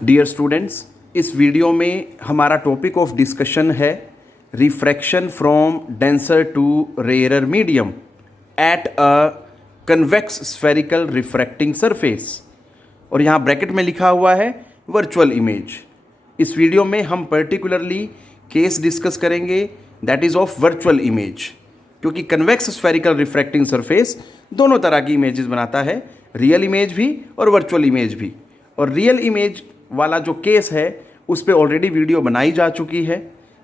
Dear students, इस video में हमारा टॉपिक ऑफ डिस्कशन है refraction from denser to rarer medium at a convex spherical refracting surface. और यहाँ ब्रैकेट में लिखा हुआ है वर्चुअल इमेज। इस वीडियो में हम पर्टिकुलरली केस डिस्कस करेंगे that is of virtual image, क्योंकि कन्वेक्स स्फेरिकल रिफ्रैक्टिंग सरफेस दोनों तरह की इमेजेस बनाता है, रियल इमेज भी और वर्चुअल इमेज भी। और रियल इमेज वाला जो केस है उस पर ऑलरेडी वीडियो बनाई जा चुकी है,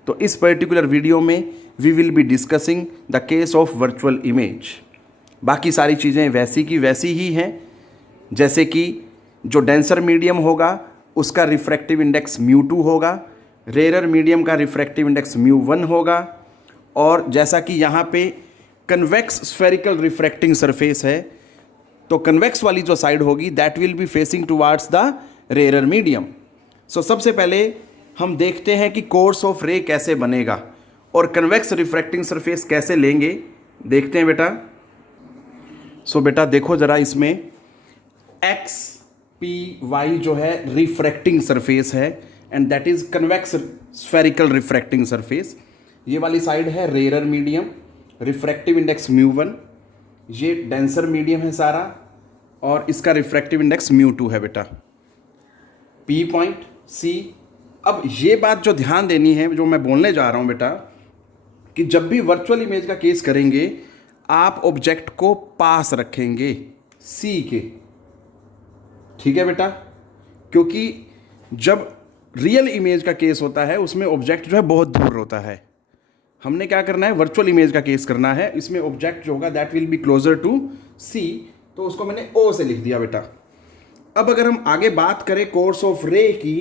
तो इस पर्टिकुलर वीडियो में we will be discussing the case of virtual image. बाकी सारी चीज़ें वैसी की वैसी ही हैं, जैसे कि जो डेंसर मीडियम होगा उसका रिफ्रैक्टिव इंडेक्स μ2 होगा, रेयरर मीडियम का रिफ्रैक्टिव इंडेक्स μ1 होगा, और जैसा कि यहाँ पे कन्वेक्स स्फेरिकल रिफ्रैक्टिंग सरफेस है तो कन्वेक्स वाली जो साइड होगी that will be facing towards the rarer medium. So सबसे पहले हम देखते हैं कि कोर्स ऑफ रे कैसे बनेगा और कन्वेक्स रिफ्रैक्टिंग सरफेस कैसे लेंगे, देखते हैं बेटा। सो बेटा देखो ज़रा, इसमें एक्स पी वाई जो है रिफ्रैक्टिंग सरफेस है and that is convex spherical refracting surface. ये वाली साइड है रेयरर मीडियम, रिफ्रैक्टिव इंडेक्स μ1, ये डेंसर मीडियम है सारा और इसका रिफ्रैक्टिव इंडेक्स μ2 है बेटा। P point C. अब ये बात जो ध्यान देनी है, जो मैं बोलने जा रहा हूँ बेटा, कि जब भी वर्चुअल इमेज का केस करेंगे आप ऑब्जेक्ट को पास रखेंगे सी के, ठीक है बेटा, क्योंकि जब रियल इमेज का केस होता है उसमें ऑब्जेक्ट जो है बहुत दूर होता है। हमने क्या करना है, वर्चुअल इमेज का केस करना है, इसमें ऑब्जेक्ट जो होगा that will be closer to C, तो उसको मैंने ओ से लिख दिया बेटा। अब अगर हम आगे बात करें कोर्स ऑफ रे की,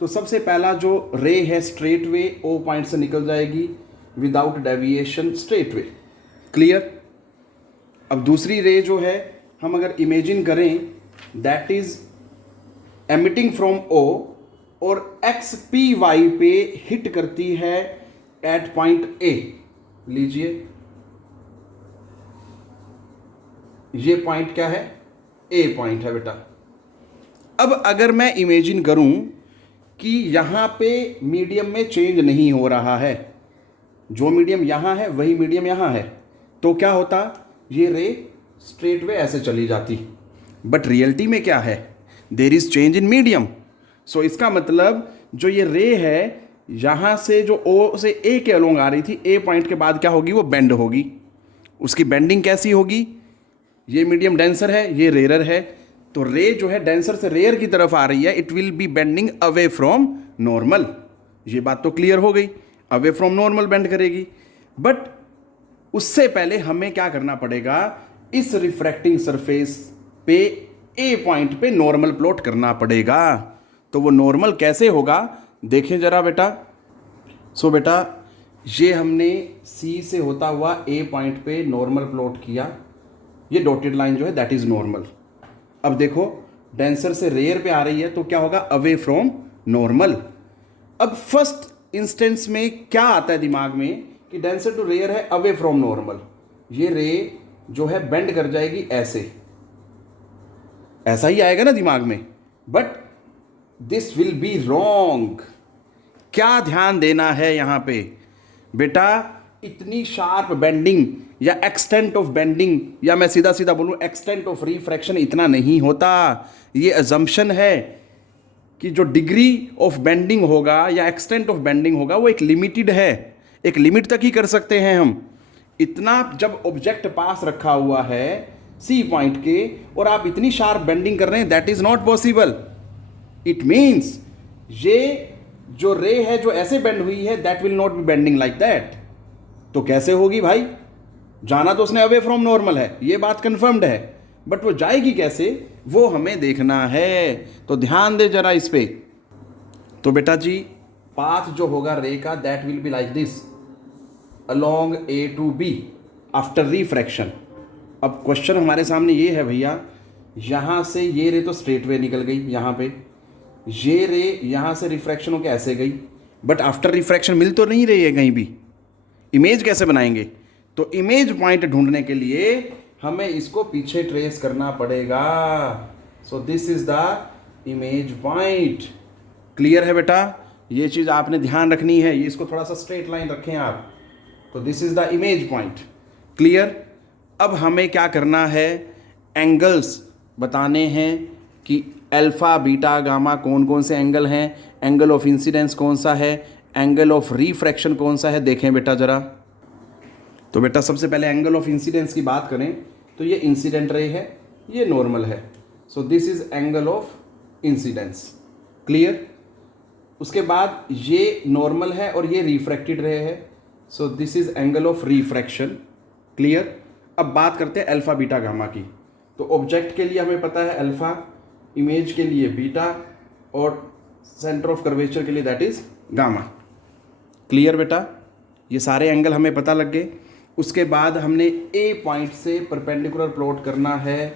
तो सबसे पहला जो रे है स्ट्रेट वे ओ पॉइंट से निकल जाएगी without deviation straight way, clear. अब दूसरी रे जो है हम अगर इमेजिन करें that is emitting from O और एक्स पी वाई पे हिट करती है एट पॉइंट ए। लीजिए ये पॉइंट क्या है, ए पॉइंट है बेटा। अब अगर मैं इमेजिन करूं कि यहां पे मीडियम में चेंज नहीं हो रहा है, जो मीडियम यहां है वही मीडियम यहां है, तो क्या होता, ये रे स्ट्रेट वे ऐसे चली जाती। बट रियलिटी में क्या है, there is change in medium. So इसका मतलब जो ये रे है यहाँ से जो ओ से ए के अलोंग आ रही थी, ए पॉइंट के बाद क्या होगी, वो बेंड होगी। उसकी बेंडिंग कैसी होगी, ये मीडियम डेंसर है, ये रेयर है, तो रे जो है डेंसर से रेयर की तरफ आ रही है, it will be bending away from normal. ये बात तो क्लियर हो गई, अवे फ्रॉम नॉर्मल बेंड करेगी। बट उससे पहले हमें क्या करना पड़ेगा, इस रिफ्रैक्टिंग सरफेस पे ए पॉइंट पे नॉर्मल प्लॉट करना पड़ेगा। तो वो नॉर्मल कैसे होगा देखें जरा बेटा। सो बेटा ये हमने सी से होता हुआ ए पॉइंट पे नॉर्मल प्लॉट किया, ये डॉटेड लाइन जो है दैट इज नॉर्मल। अब देखो डेंसर से रेयर पे आ रही है तो क्या होगा, अवे फ्रॉम नॉर्मल। अब फर्स्ट इंस्टेंस में क्या आता है दिमाग में कि डेंसर टू रेयर है, अवे फ्रॉम नॉर्मल, ये रे जो है बेंड कर जाएगी ऐसे, ऐसा ही आएगा ना दिमाग में। But this will be wrong. क्या ध्यान देना है यहाँ पे बेटा, इतनी शार्प बेंडिंग या एक्सटेंट ऑफ बेंडिंग, या मैं सीधा सीधा बोलूँ एक्सटेंट ऑफ रिफ्रैक्शन इतना नहीं होता। ये अजम्पशन है कि जो डिग्री ऑफ बेंडिंग होगा या एक्सटेंट ऑफ बेंडिंग होगा वो एक लिमिटेड है, एक लिमिट तक ही कर सकते हैं हम। इतना जब ऑब्जेक्ट पास रखा हुआ है सी पॉइंट के और आप इतनी शार्प बेंडिंग कर रहे हैं, that is not possible. It means ये जो रे है जो ऐसे बेंड हुई है that will not be bending like that. तो कैसे होगी भाई, जाना तो उसने अवे फ्रॉम नॉर्मल है, ये बात कंफर्म्ड है, बट वो जाएगी कैसे वो हमें देखना है। तो ध्यान दे जरा इस पे। तो बेटा जी पाथ जो होगा रे का that will be like this along A to B after refraction. अब क्वेश्चन हमारे सामने ये है भैया, यहाँ से ये रे तो स्ट्रेट वे निकल गई, यहाँ पे ये रे यहाँ से रिफ्रैक्शन होकर ऐसे गई, बट आफ्टर रिफ्रैक्शन मिल तो नहीं रही है कहीं भी। इमेज कैसे बनाएंगे, तो इमेज पॉइंट ढूंढने के लिए हमें इसको पीछे ट्रेस करना पड़ेगा। सो this is the image point. Clear है बेटा? ये चीज़ आपने ध्यान रखनी है, ये इसको थोड़ा सा स्ट्रेट लाइन रखें आप। तो this is the image point. Clear? अब हमें क्या करना है, एंगल्स बताने हैं कि अल्फ़ा बीटा गामा कौन कौन से एंगल हैं, एंगल ऑफ इंसिडेंस कौन सा है, एंगल ऑफ रिफ्रैक्शन कौन सा है। देखें बेटा ज़रा। तो बेटा सबसे पहले एंगल ऑफ इंसिडेंस की बात करें तो ये इंसिडेंट रे है, ये नॉर्मल है। So this is angle of incidence. Clear? उसके बाद ये नॉर्मल है और ये रिफ्रैक्टेड रे है। So this is angle of refraction. Clear? अब बात करते हैं अल्फा बीटा गामा की। तो ऑब्जेक्ट के लिए हमें पता है अल्फा, इमेज के लिए बीटा और सेंटर ऑफ कर्वेचर के लिए दैट इज गामा। क्लियर बेटा? ये सारे एंगल हमें पता लग गए। उसके बाद हमने ए पॉइंट से परपेंडिकुलर प्लॉट करना है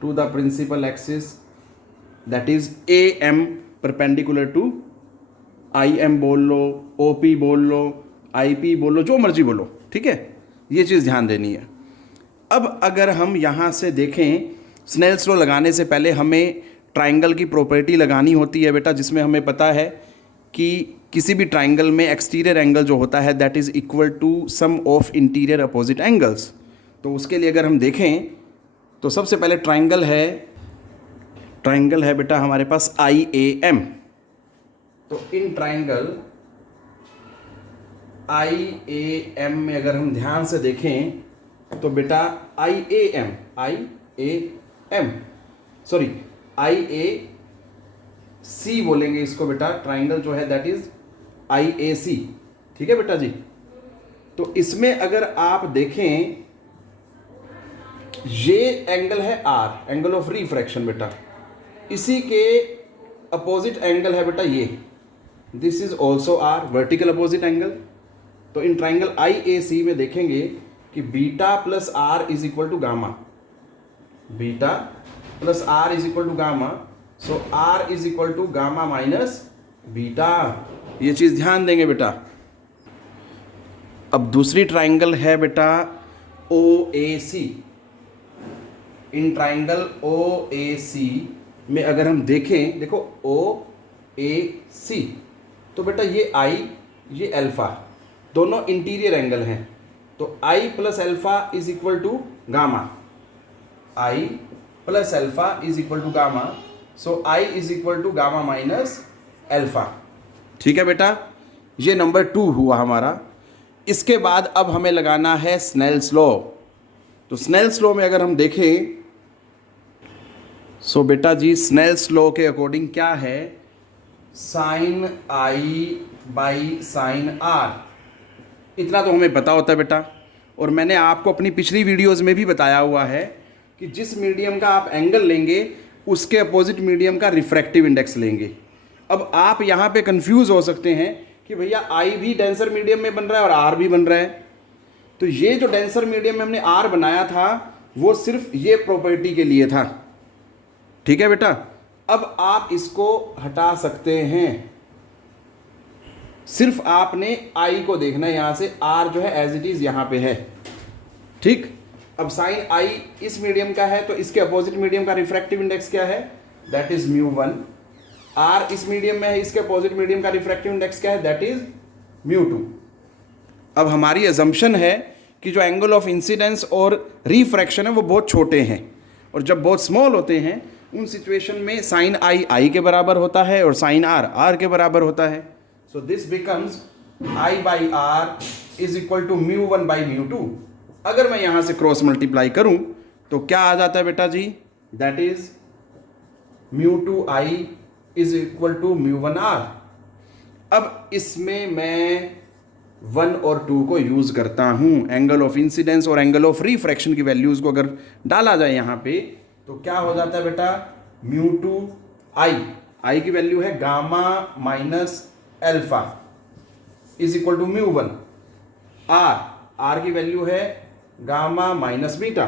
to the principal axis, that is A M perpendicular to I M बोल लो, ओ पी बोल लो, आई पी बोल लो, जो मर्जी बोलो। ठीक है, ये चीज़ ध्यान देनी है। अब अगर हम यहाँ से देखें, स्नेल्स लॉ लगाने से पहले हमें ट्राइंगल की प्रॉपर्टी लगानी होती है बेटा, जिसमें हमें पता है कि किसी भी ट्राइंगल में एक्सटीरियर एंगल जो होता है that is equal to sum of interior opposite angles. तो उसके लिए अगर हम देखें तो सबसे पहले ट्राइंगल है बेटा हमारे पास आई ए एम। तो in triangle I A M में अगर हम ध्यान से देखें तो बेटा आई ए सी बोलेंगे इसको बेटा। ट्राइंगल जो है दैट इज आई ए सी। ठीक है बेटा जी? तो इसमें अगर आप देखें, ये एंगल है आर, एंगल ऑफ रिफ्रैक्शन बेटा। इसी के अपोजिट एंगल है बेटा ये, this is also R, vertical opposite angle. तो in triangle I A C में देखेंगे कि beta plus R is equal to gamma, beta plus R is equal to gamma. So R is equal to gamma minus beta. ये चीज़ ध्यान देंगे बेटा। अब दूसरी ट्राइंगल है बेटा ओ ए सी। In triangle O A C में अगर हम देखें, देखो ओ ए सी, तो बेटा ये आई, ये अल्फा, दोनों इंटीरियर एंगल हैं। तो I plus alpha is equal to gamma, I plus alpha is equal to gamma. So I is equal to gamma minus alpha. ठीक है बेटा? ये नंबर 2 हुआ हमारा। इसके बाद अब हमें लगाना है स्नेल्स लॉ। तो स्नेल्स लॉ में अगर हम देखें, सो बेटा जी स्नेल्स लॉ के अकॉर्डिंग क्या है, sine I by sine R. इतना तो हमें पता होता है बेटा, और मैंने आपको अपनी पिछली वीडियोस में भी बताया हुआ है कि जिस मीडियम का आप एंगल लेंगे उसके अपोजिट मीडियम का रिफ्रैक्टिव इंडेक्स लेंगे। अब आप यहाँ पे कंफ्यूज हो सकते हैं कि भैया आई भी डेंसर मीडियम में बन रहा है और आर भी बन रहा है। तो ये जो डेंसर मीडियम में हमने आर बनाया था वो सिर्फ ये प्रॉपर्टी के लिए था। ठीक है बेटा? अब आप इसको हटा सकते हैं, सिर्फ आपने आई को देखना है। यहाँ से आर जो है एज इट इज यहाँ पे है। ठीक? अब साइन आई इस मीडियम का है तो इसके अपोजिट मीडियम का रिफ्रैक्टिव इंडेक्स क्या है, दैट इज μ1। आर इस मीडियम में है, इसके अपोजिट मीडियम का रिफ्रैक्टिव इंडेक्स क्या है, दैट इज μ2। अब हमारी अजम्पशन है कि जो एंगल ऑफ इंसिडेंस और रिफ्रैक्शन है वो बहुत छोटे हैं, और जब बहुत स्मॉल होते हैं उन सिचुएशन में साइन आई आई के बराबर होता है और साइन आर आर के बराबर होता है। So this becomes I by R is equal to μ1 by μ2। अगर मैं यहाँ से क्रॉस मल्टीप्लाई करूँ तो क्या आ जाता है बेटा जी, that is μ2i is equal to μ1r। अब इसमें मैं 1 और 2 को यूज़ करता हूँ। एंगल ऑफ इंसिडेंस और एंगल ऑफ रिफ्रैक्शन की वैल्यूज़ को अगर डाला जाए यहाँ पे तो क्या हो जाता है बेटा, μ2i, आई की वैल्यू है gamma minus alpha is equal to μ1, R की वैल्यू है गामा माइनस बीटा।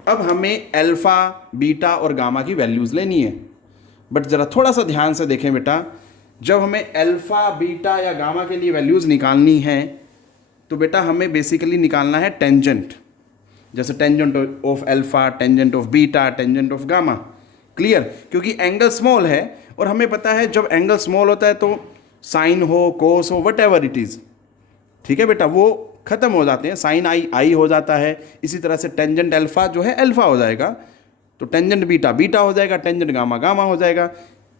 अब हमें अल्फा, बीटा और गामा की वैल्यूज़ लेनी है, बट ज़रा थोड़ा सा ध्यान से देखें बेटा। जब हमें अल्फा, बीटा या गामा के लिए वैल्यूज़ निकालनी है तो बेटा हमें बेसिकली निकालना है टेंजेंट, जैसे tangent of alpha, tangent of beta, tangent of gamma. Clear? क्योंकि एंगल स्मॉल है और हमें पता है जब एंगल स्मॉल होता है तो साइन हो, कोस हो, वट एवर इट इज़, ठीक है बेटा, वो ख़त्म हो जाते हैं, साइन आई आई हो जाता है। इसी तरह से टेंजेंट अल्फ़ा जो है अल्फ़ा हो जाएगा, तो टेंजेंट बीटा बीटा हो जाएगा, टेंजेंट गामा गामा हो जाएगा।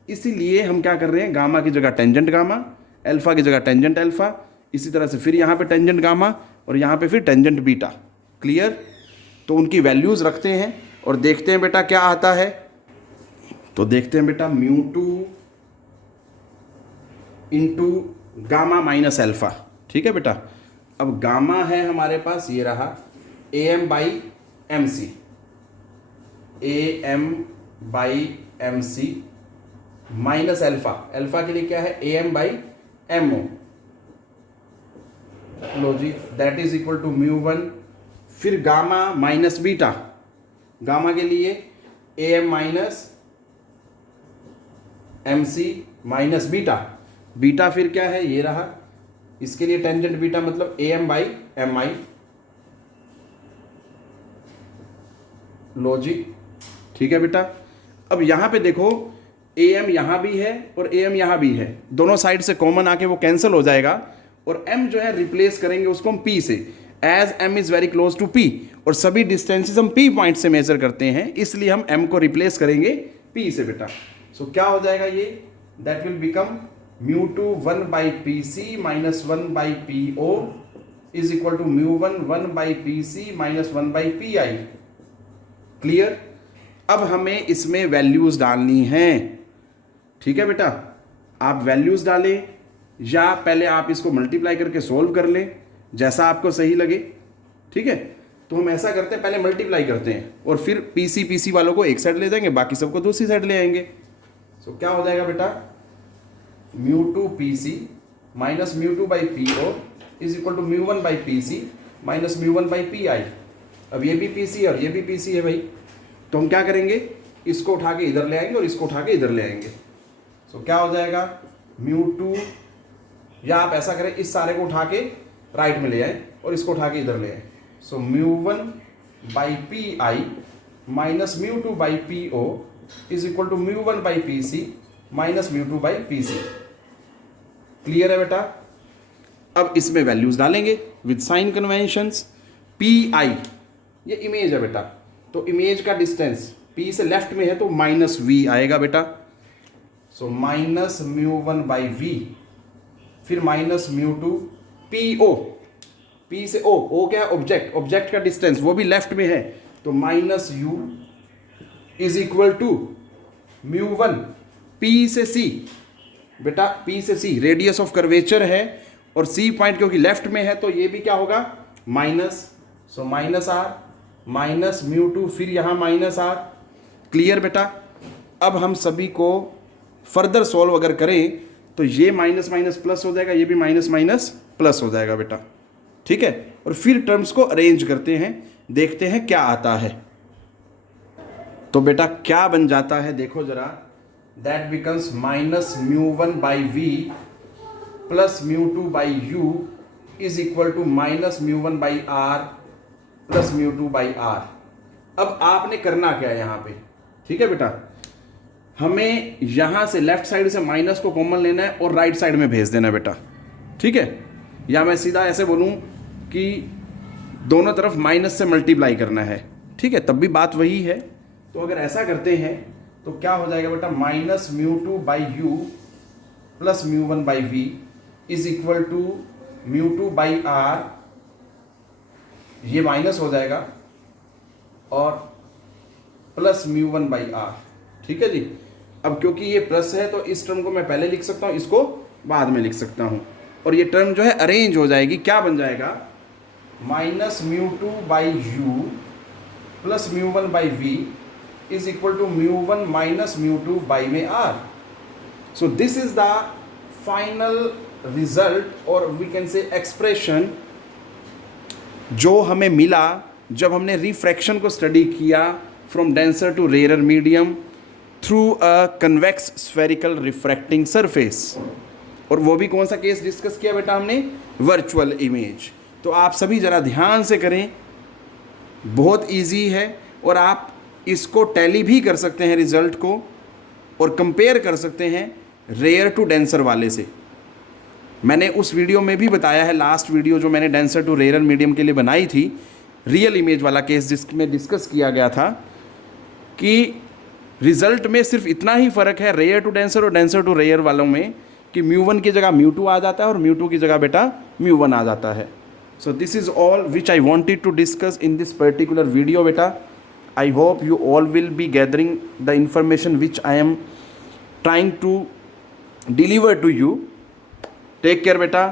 इसीलिए हम क्या कर रहे हैं, गामा की जगह टेंजेंट गामा, अल्फ़ा की जगह टेंजेंट अल्फ़ा, इसी तरह से फिर यहाँ पे टेंजेंट गामा और यहाँ पे फिर टेंजेंट बीटा। क्लियर? तो उनकी वैल्यूज़ रखते हैं और देखते हैं बेटा क्या आता है। तो देखते हैं बेटा μ2 इंटू गामा माइनस अल्फ़ा, ठीक है बेटा। अब गामा है हमारे पास, ये रहा AM/MC, AM/MC minus alpha, alpha के लिए क्या है AM/MO, लो जी, दैट इज इक्वल टू μ1, फिर गामा माइनस बीटा, गामा के लिए AM minus MC minus beta, beta फिर क्या है, ये रहा, इसके लिए टेंजेंट बीटा मतलब AM/MI, लो जी, ठीक है बेटा। अब यहाँ पे देखो AM यहाँ भी है और AM यहाँ भी है, दोनों साइड से कॉमन आके वो कैंसिल हो जाएगा और M जो है रिप्लेस करेंगे उसको हम P से, as M is very close to P, और सभी डिस्टेंसेस हम P पॉइंट से मेजर करते हैं, इसलिए हम M को रिप्लेस करेंगे P से बेटा। सो क्या हो जाएगा ये, that will become μ2 1/PC minus 1/PO is equal to μ1 1/PC minus 1/PI। Clear? अब हमें इसमें वैल्यूज़ डालनी हैं, ठीक है बेटा। आप वैल्यूज़ डालें या पहले आप इसको मल्टीप्लाई करके सोल्व कर लें, जैसा आपको सही लगे, ठीक है। तो हम ऐसा करते हैं, पहले मल्टीप्लाई करते हैं और फिर PC वालों को एक साइड ले जाएंगे, बाकी सबको दूसरी साइड ले आएंगे। सो क्या हो जाएगा बेटा, μ2PC minus μ2/PO is equal to μ1/PC minus μ1/PI। अब ये भी PC और ये भी PC है भाई, तो हम क्या करेंगे, इसको उठा के इधर ले आएंगे और इसको उठा के इधर ले आएंगे। सो क्या हो जाएगा μ2, या आप ऐसा करें इस सारे को उठा के राइट में ले आए और इसको उठा के इधर ले आए। So μ1/PI minus μ2/PO is equal to μ1/PC minus μ2/PC। Clear है बेटा? अब इसमें वैल्यूज डालेंगे विद साइन कन्वेंशंस। PI ये इमेज है बेटा, तो इमेज का डिस्टेंस P से लेफ्ट में है तो माइनस V आएगा बेटा। सो माइनस μ1/V, फिर माइनस μ2PO, P से O क्या है, ऑब्जेक्ट, ऑब्जेक्ट का डिस्टेंस वो भी लेफ्ट में है, तो minus U is equal to μ1 P से C, बेटा P से C रेडियस ऑफ कर्वेचर है और C पॉइंट क्योंकि लेफ्ट में है तो ये भी क्या होगा minus, so minus R minus μ2, फिर यहाँ माइनस R। क्लियर बेटा? अब हम सभी को फर्दर सॉल्व अगर करें तो ये माइनस माइनस प्लस हो जाएगा, ये भी माइनस माइनस प्लस हो जाएगा बेटा, ठीक है। और फिर टर्म्स को अरेंज करते हैं, देखते हैं क्या आता है। तो बेटा क्या बन जाता है देखो जरा, that becomes minus μ1/V plus μ2/U is equal to minus μ1/R plus μ2/R। अब आपने करना क्या है यहाँ पे, ठीक है बेटा, हमें यहाँ से लेफ्ट साइड से माइनस को कॉमन लेना है और राइट साइड में भेज देना है बेटा, ठीक है। या मैं सीधा ऐसे बोलूँ कि दोनों तरफ माइनस से मल्टीप्लाई करना है, ठीक है, तब भी बात वही है। तो अगर ऐसा करते हैं तो क्या हो जाएगा बेटा, minus μ2/U plus μ1/V is equal to μ2/R, ये माइनस हो जाएगा, और प्लस μ1/R, ठीक है जी। अब क्योंकि ये प्लस है तो इस टर्म को मैं पहले लिख सकता हूँ, इसको बाद में लिख सकता हूँ, और ये टर्म जो है अरेंज हो जाएगी, क्या बन जाएगा, minus μ2/U plus μ1/V is equal to μ1 minus μ2 में R। So this is the final result और वी कैन से एक्सप्रेशन जो हमें मिला जब हमने रिफ्रैक्शन को स्टडी किया from denser to rare medium through a convex spherical refracting surface. और वो भी कौन सा केस डिस्कस किया बेटा हमने, वर्चुअल इमेज। तो आप सभी ज़रा ध्यान से करें, बहुत इजी है और आप इसको टैली भी कर सकते हैं रिजल्ट को, और कंपेयर कर सकते हैं रेयर टू डेंसर वाले से। मैंने उस वीडियो में भी बताया है, लास्ट वीडियो जो मैंने डेंसर टू रेयर मीडियम के लिए बनाई थी, रियल इमेज वाला केस जिसमें डिस्कस किया गया था कि रिजल्ट में सिर्फ इतना ही फ़र्क है रेयर टू डेंसर और डेंसर टू रेयर वालों में कि μ1 की जगह μ2 आ जाता है और μ2 की जगह बेटा μ1 आ जाता है। So this is all which I wanted to discuss in this particular video बेटा। I hope you all will be gathering the information which I am trying to deliver to you. Take care बेटा,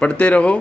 पढ़ते रहो।